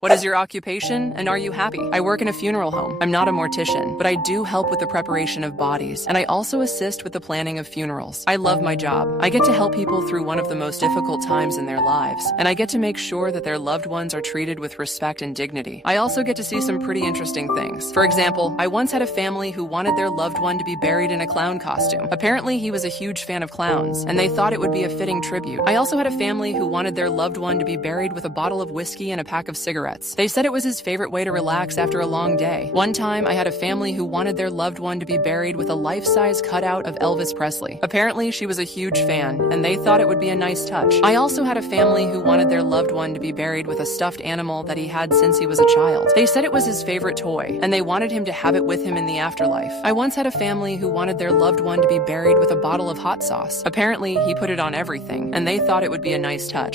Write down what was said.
What is your occupation, and are you happy? I work in a funeral home. I'm not a mortician, but I do help with the preparation of bodies, and I also assist with the planning of funerals. I love my job. I get to help people through one of the most difficult times in their lives, and I get to make sure that their loved ones are treated with respect and dignity. I also get to see some pretty interesting things. For example, I once had a family who wanted their loved one to be buried in a clown costume. Apparently, he was a huge fan of clowns, and they thought it would be a fitting tribute. I also had a family who wanted their loved one to be buried with a bottle of whiskey and a pack of cigarettes. They said it was his favorite way to relax after a long day. One time, I had a family who wanted their loved one to be buried with a life-size cutout of Elvis Presley. Apparently, she was a huge fan, and they thought it would be a nice touch. I also had a family who wanted their loved one to be buried with a stuffed animal that he had since he was a child. They said it was his favorite toy, and they wanted him to have it with him in the afterlife. I once had a family who wanted their loved one to be buried with a bottle of hot sauce. Apparently, he put it on everything, and they thought it would be a nice touch.